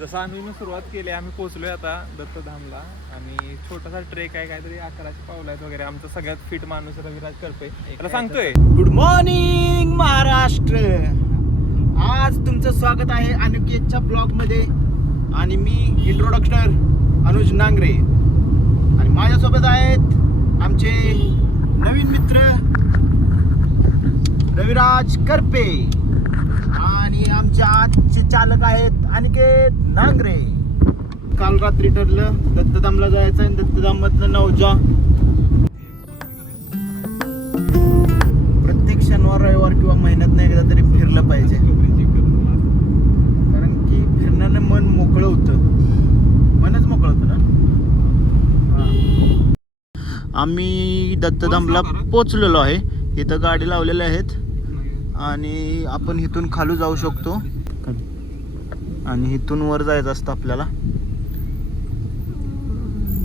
जसं आम्ही सुरुवात केली, आम्ही पोहोचलोय आता दत्तधामला आणि छोटासा ट्रेक आहे, काहीतरी 1100 पावलं आहेत वगैरे. आमचा सगळ्यात फिट माणूस रविराज करपे त्याला सांगतोय गुड मॉर्निंग महाराष्ट्र. आज तुमचं स्वागत आहे अनिकेतच्या ब्लॉग मध्ये आणि मी इंट्रोडक्टर अनुज नांगरे आणि माझ्यासोबत आहेत आमचे नवीन मित्र रविराज करपे आणि आमच्या आजचे चालक आहेत अनिकेत नांगरे. काल रात्री ठरलं दत्तधामला जायचं आणि दत्तधाममधनं नवजा. प्रत्येक शनिवार रविवार किंवा महिन्यात एकदा तरी फिरलं पाहिजे, कारण की फिरण्याने मन मोकळं होतं. मनच मोकळं होतं ना. आम्ही दत्तधामला पोचलेलो आहे. इथं गाडी लावलेल्या आहेत आणि आपण इथून खाली जाऊ शकतो आणि इथून वर जायचं असतं आपल्याला.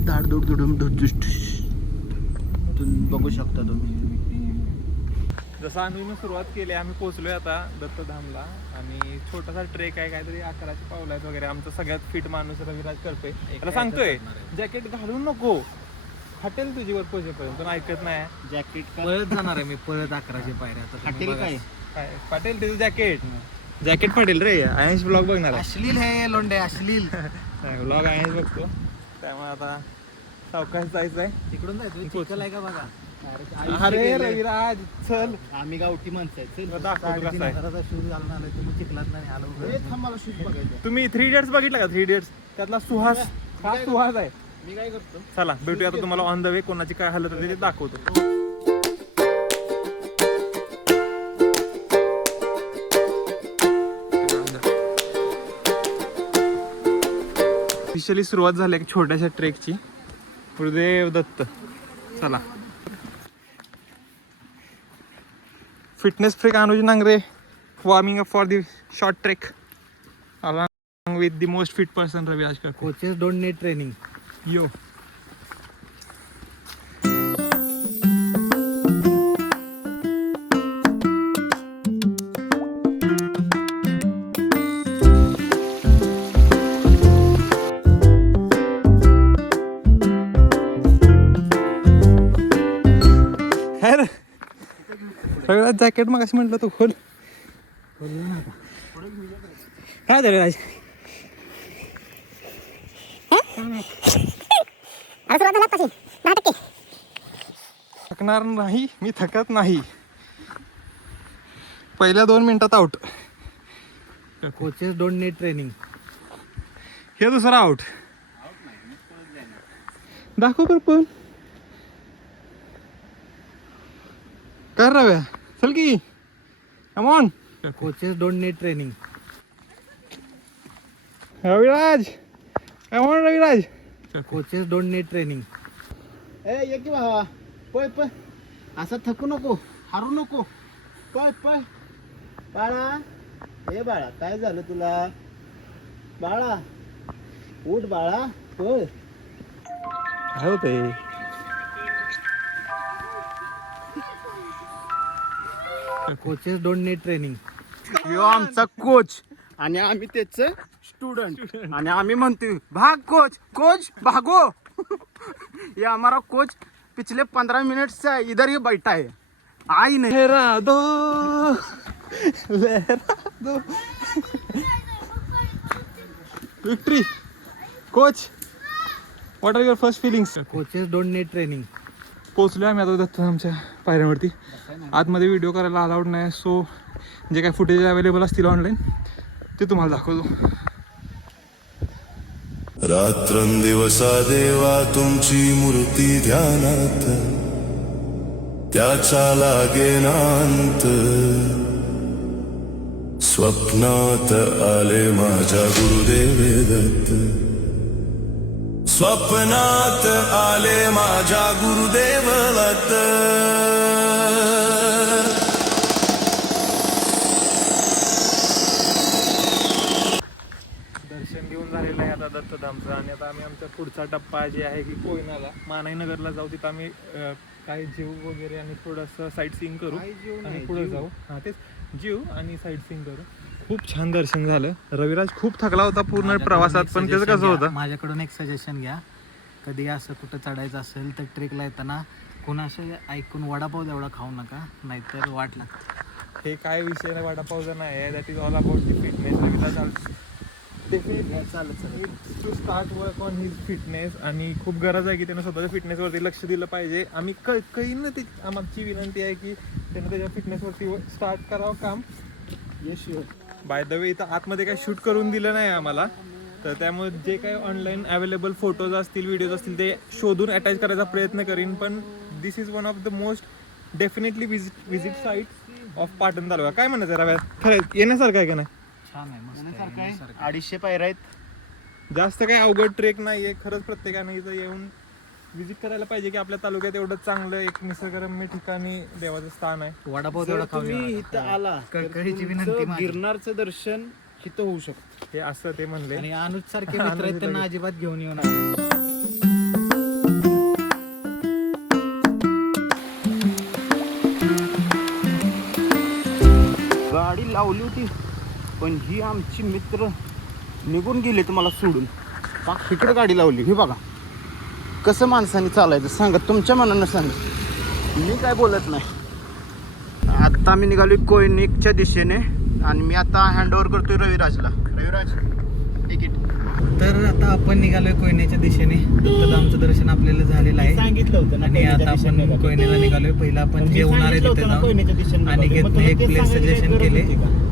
धाडधूड बघू शकता तुम्ही. जसं आम्ही सुरुवात केली, आम्ही पोहोचलोय आता दत्तधामला आणि छोटासा ट्रेक आहे, काहीतरी 1100 पावलं आहेत वगैरे. आमचा सगळ्यात फिट माणूस रविराज करपे त्याला सांगतोय जॅकेट घालून नको, हटेल तुझी वर पोहोचेपर्यंत. ऐकत नाही. जॅकेट पळत जाणार आहे मी, पळत 1100 पायऱ्या. हॉटेल काय काय पाटील तिचं जॅकेट पडेल रे. आयन्स ब्लॉग बघणार आहे. अश्लील हे लोंडे, अश्लील ब्लॉग आयन्स बघतो, त्यामुळे आता सावकाश जायचं आहे. तिकडून जायचं. चिखल आहे का बघा. अरे रविराज चल, आम्ही गावठी माणसं आहेत. दाखवतो कसं आहे. हजाराचा शूज घालून आलोय, तुम्ही चिखलात नाही आलो. मला शूट बघायचं. तुम्ही 3 इडियट्स बघितला का? 3 इडियट्स त्यातला सुहास, हा सुहास आहे. मी काय करतो, चला भेटूया आता तुम्हाला ऑन द वे. कोणाची काय हालत होती ते दाखवतो. ऑफिशियली सुरुवात झाली एक छोट्याशा ट्रेकची. गुरुदेव दत्त. चला. Fitness freak Anuj Nangare warming up for the short trek along with the most fit person Raviraj Karpe. Coaches don't need training. Yo Raviraj jacket मग असं म्हटलं तू खोल. काय रविराज थकणार नाही, मी थकत नाही. पहिल्या 2 मिनिटात out. Coaches don't need training. हे दुसरा आउट. दाखव कर पण कर रव्या. चल की come on. Coaches don't need training. Raviraj come on Raviraj. Coaches don't need training. ए ये की भावा, पळ पळ, असं थकू नको, हारू नको, पळ पळ. बाळा, ए बाळा, काय झालं तुला? बाळा उठ बाळा, पळ. काय होतंय? Coaches don't need training. ह्यो आमचा कोच आणि आम्ही त्याच स्टुडंट आणि आम्ही म्हणतोय भाग कोच, कोच भागो. ये हमारा कोच पिछले 15 मिनट से इधर ही बैठा है, आई नहीं. लहरा दो victory. Coach, what are your first feelings? Coaches don't need training. पोहोचलो आम्ही आता दत्तधामच्या पायऱ्यावरती. आतमध्ये व्हिडिओ करायला अलाउड नाही, सो जे काय फुटेज अवेलेबल असतील ऑनलाईन ते तुम्हाला दाखवतो. रात्रंदिवसा देवा तुमची मूर्ती ध्यानात, त्याचा लागेनांत. स्वप्नात आले माझ्या गुरुदेव दत्त, स्वप्नात आले माझ्या गुरुदेव दत्त. दर्शन घेऊन झालेलं आहे आता दत्तधामचं आणि आता आम्ही आमचा पुढचा टप्पा जे आहे की कोयनाला मानाईनगरला जाऊ. तिथं आम्ही काही जीव वगैरे आणि थोडंसं साईट सीइंग करू आणि पुढे जाऊ. हां तेच जीव आणि साईट सीइंग करू. खूप छान दर्शन झालं. रविराज खूप थकला होता पूर्ण प्रवासात, पण त्याचं कसं होतं? माझ्याकडून एक सजेशन घ्या. कधी असं कुठं चढायचं असेल तर ट्रेकला येताना कोणाशी ऐकून वडापाव तेवढा खाऊ नका, नाहीतर वाट लागते. हे काय विषय नाही, वडापावचा नाही आहे. That is all about the fitness. Raviraj to start work on his fitness, आणि खूप गरज आहे की त्यानं स्वतःच्या फिटनेसवरती लक्ष दिलं पाहिजे. आम्ही काही ना ती आमची विनंती आहे की त्यानं त्याच्या फिटनेसवरती स्टार्ट करावं काम. यश बाय द वे इथं आतमध्ये काही शूट करून दिलं नाही आम्हाला, तर त्यामुळे जे काही ऑनलाईन अवेलेबल फोटोज असतील, व्हिडिओज असतील, ते शोधून अटॅच करायचा प्रयत्न करीन. पण this is one of the most definitely visit site of Patan taluka. काय म्हणायचं रव्या, खरं येण्यासारखं आहे का नाही? छान आहे, मस्त आहे. 250 पायऱ्या आहेत. जास्त काही अवघड ट्रेक नाही आहे. खरंच प्रत्येकाने इथं येऊन विजिट करायला पाहिजे की आपल्या तालुक्यात एवढं चांगलं एक निसर्गरम्य ठिकाणी देवाचं स्थान आहे. वडापाव जर तेवढा खाऊ तुम्ही इथं आला तर कळकळीची तुमचं विनंती माझी. गिरनारचं दर्शन इथं होऊ शकतं. हे असं ते म्हणले. आणि अनुज सारखे मित्र आहेत त्यांना अजिबात घेऊन येऊ नका. गाडी लावली होती, पण ही आमची मित्र निघून गेले तुम्हाला सोडून. पाक इकडे गाडी लावली. हे बघा कसं माणसाने चालायचं सांगा, तुमच्या मनानं सांगा, मी काय बोलत नाही. आता आम्ही निघालोय कोयनेकच्या दिशेने, आणि मी आता हँडओव्हर करतोय रविराजला. रविराज तिकीट. तर आता आपण निघालोय कोयनेच्या दिशेने. दत्तधामचं दर्शन आपल्याला झालेलं आहे, सांगितलं होतं आणि आता आपण कोयनेला निघालोय. पहिला आपण जेवणार आहे तिथे जाऊन, आणि एक प्लेस सजेशन केले.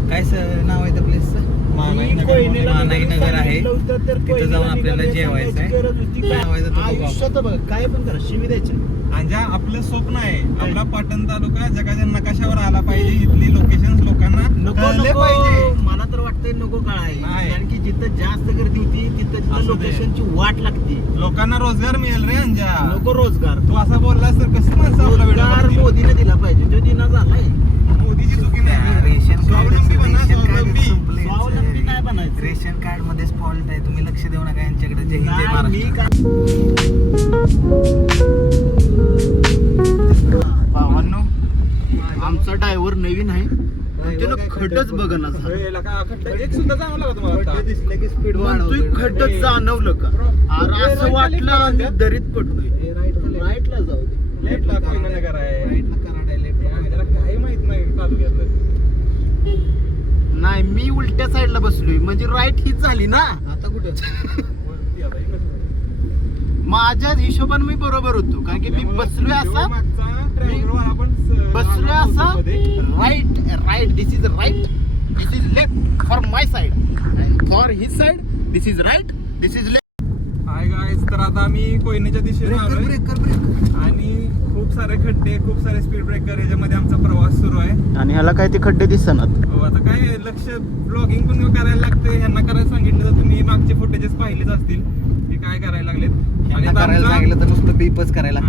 काय नाव आहे त्या प्लेसचं? मानाई नगर आहे. तिथं जाऊन आपल्याला जेवायचं आहे. काय नाव आहे त्याचं बघू आपण. आयुष्यात बघा काय पण करा, शिवी द्यायचे. आणि ज्या आपलं स्वप्न आहे, आपला पाटण तालुका जगाच्या नकाशावर आला पाहिजे. इथली लोकेशन लोकांना कळले पाहिजे. मला तर वाटतंय नको काळ आहे, नाही. कारण की जिथं जास्त गर्दी होती तिथं असू दे. लोकेशनची वाट लागते. लोकांना रोजगार मिळेल रे अंजा. नको रोजगार. तू असं बोललास तर कसं माणसं आपला रोजगार व्हिडिओ मोदीने दिला पाहिजे, जो दिना झालाय. मोदीची चुकी नाही. रेशन स्वावलंबी बना, स्वावलंबी. स्वावलंबी नाही बनायचं. रेशन कार्ड मध्येच फॉल्ट आहे. तुम्ही लक्ष देऊ नका यांच्याकडे. जय हिंद, जय नाही, महाराष्ट्र. मी काय भावांनो, आमचा ड्रायव्हर नवीन आहे, त्यानं खड्डच बघना झालं. एक सुद्धा जाणवलं का तुम्हाला आता? दिसले की स्पीड म्हणतोय खड्डच जाणवलं का? अरे असं वाटलं आम्ही दरीत पडलोय. राईटला जाऊ दे. लेफ्टला कोयनानगर आहे. त्याला काही माहित नाही तालुक्यातलं. नाही, मी उलट्या साईडला बसलोय, म्हणजे राईट हीच झाली ना. आता कुठं? वरती आता एकच मिनिट. माझ्या हिशोबाने मी बरोबर होतो, कारण की मी बसलोय असा, बसलोय असा. Right right, this is right, this is left for my side, and for his side this is right, this is left. Hi guys, तर आता आम्ही कोयनेच्या दिशेने आलोय, ब्रेकर. आणि खूप सारे खड्डे, खूप सारे स्पीड ब्रेकर, याच्यामध्ये आमचा प्रवास सुरू आहे. आणि ह्याला काय ते खड्डे दिसणार. हो, आता काय लक्ष ब्लॉगिंग पण करायला लागते. ह्यांना करायला सांगितलं तर तुम्ही मागचे फुटेजेस पाहिलेच असतील की काय करायला लागलेत. आणि आता करायला आमचा- सांगितलं तर नुसतं बीपच करायला.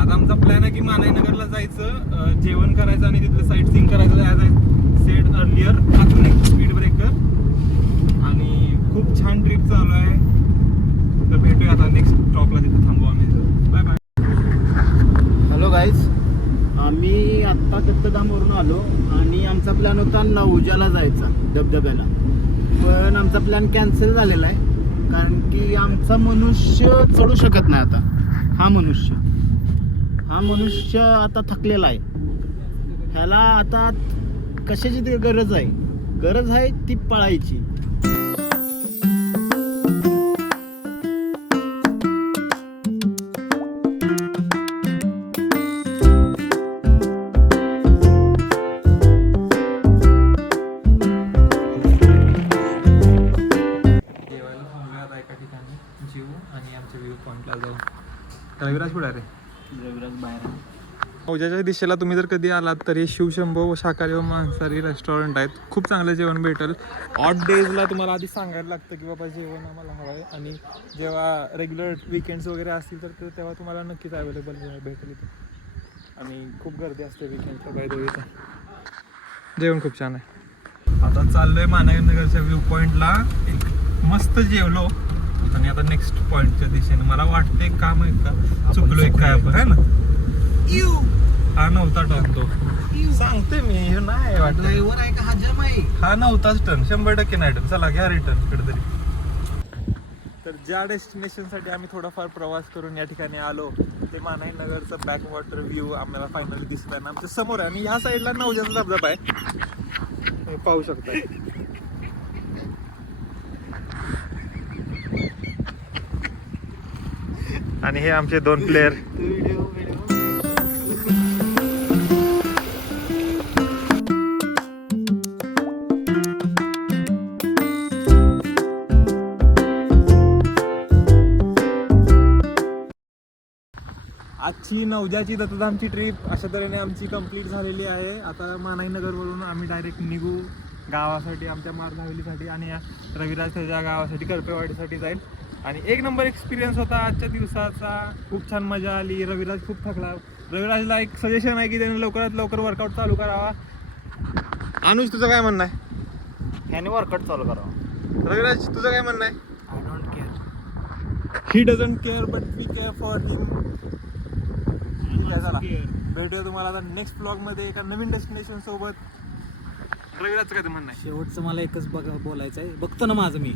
आता आमचा प्लॅन आहे की मानाईनगरला जायचं, जेवण करायचं आणि तिथलं साईट सीइंग करायचं. ॲज आय सेड अर्लियर, अजून एक स्पीड ब्रेकर, आणि खूप छान ट्रिप चालू आहे. तर भेटूया आता नेक्स्ट स्टॉपला, तिथं थांबू आम्ही. Bye bye. हॅलो गाईज, आम्ही आत्ता दत्तधामवरून आलो, आणि आमचा प्लॅन होता नवजाला जायचा धबधब्याला, पण आमचा प्लॅन कॅन्सल झालेला आहे, कारण की आमचा मनुष्य चढू शकत नाही आता. हा मनुष्य आता थकलेला आहे. ह्याला आता कशाची ती गरज आहे ती पळायची. जेवायला थांबूया आता एका ठिकाणी, जेवू आणि आमच्या व्ह्यू पॉईंटला जाऊ. रविराज कुठे रे? मौजाच्या दिशेला तुम्ही जर कधी आलात तर हे शिवशंभो व शाकाहारी व मांसाहारी रेस्टॉरंट आहेत. खूप चांगलं जेवण भेटेल. ऑड डेजला तुम्हाला आधी सांगायला लागतं की बाबा जेवण आम्हाला हवं आहे, आणि जेव्हा रेग्युलर वीकेंड्स वगैरे असतील तर तेव्हा तुम्हाला नक्कीच अवेलेबल भेटेल इथे. आणि खूप गर्दी असते वीकेंडच्या बाय द वे. जेवण खूप छान आहे. आता चाललोय मानाईनगरच्या व्ह्यू पॉईंटला. एक मस्त जेवलो, आणि आता नेक्स्ट पॉईंटच्या दिशेने. मला वाटते का माहित का चुकलोय काय आपण, है ना? हा नव्हता टॉप तो. सांगते मी हे नाही वाटत. ड्रायव्हर आहे का हजम आहे? हा नव्हताच टर्न, 100% नाही टर्न. चला घ्या रिटर्न कुठेतरी. तर ज्या डेस्टिनेशनसाठी आम्ही थोडाफार प्रवास करून या ठिकाणी आलो ते मानाई नगरचं बॅक वॉटर व्ह्यू आम्हाला फायनली दिसत आहे ना आमच्या समोर आहे. आणि ह्या साईडला नवजाचा धबधबा आहे, तुम्ही पाहू शकता. आणि हे आमचे 2 प्लेयर. आजची नवजाची दत्तधामची ट्रिप अशा तऱ्हेने आमची कंप्लीट झालेली आहे. आता मानाई नगरवरून आम्ही डायरेक्ट निघू गावासाठी, आमच्या मार्ग हवेलीसाठी, आणि या रविराज त्याच्या गावासाठी करपेवाडीसाठी जाईल. आणि एक नंबर एक्सपिरियन्स होता आजच्या दिवसाचा. खूप छान मजा आली. रविराज खूप थकला. रविराजला एक सजेशन आहे की त्याने लवकरात लवकर वर्कआउट चालू करावा. अनुज तुझं काय म्हणणं आहे? ह्याने वर्कआउट चालू करावं. रविराज तुझं काय म्हणणं आहे? I don't care. He doesn't care but we care for him. ठीक आहे, चला भेटूया तुम्हाला आता नेक्स्ट ब्लॉगमध्ये एका नवीन डेस्टिनेशन सोबत. रविराजचं काय ते म्हणणं आहे? शेवटचं मला एकच बोलायचं आहे, बघतो ना माझं मी